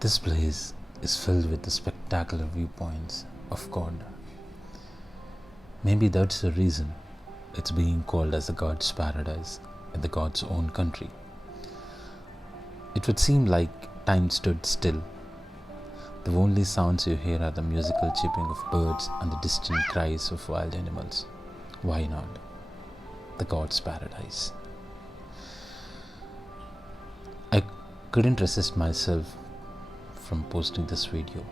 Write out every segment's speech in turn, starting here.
This place is filled with the spectacular viewpoints of God. Maybe that's the reason it's being called as the God's paradise in the God's own country. It would seem like time stood still. The only sounds you hear are the musical chirping of birds and the distant cries of wild animals. WAYANAD, the God's paradise. I couldn't resist myself from posting this video.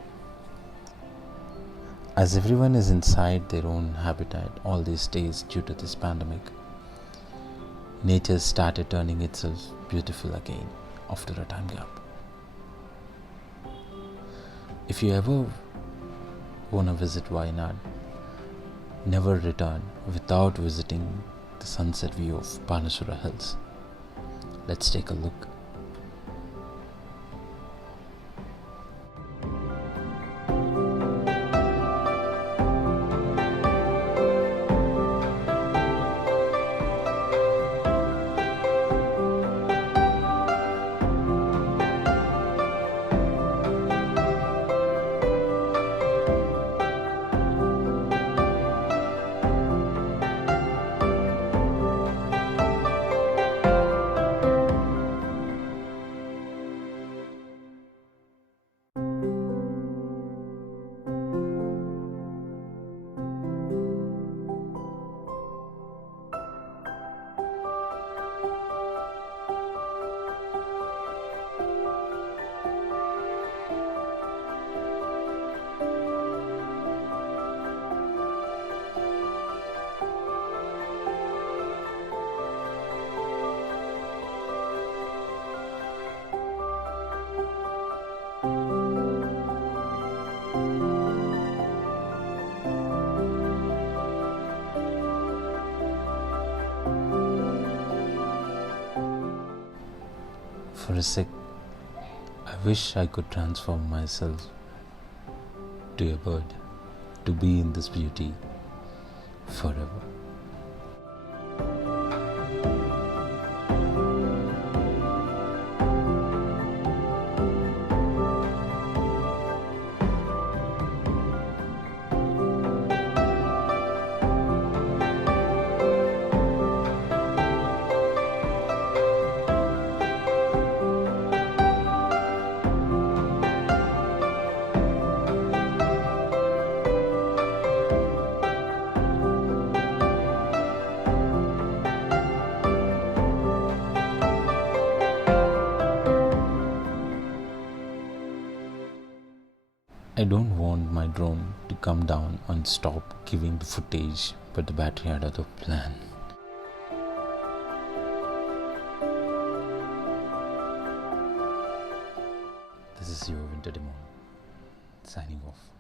As everyone is inside their own habitat all these days due to this pandemic, nature started turning itself beautiful again after a time gap. If you ever want to visit WAYANAD, never return without visiting the sunset view of Panasura Hills. Let's take a look. For a sec, I wish I could transform myself to a bird to be in this beauty forever. I don't want my drone to come down and stop giving the footage, but the battery had other plan. This is your winter demon, signing off.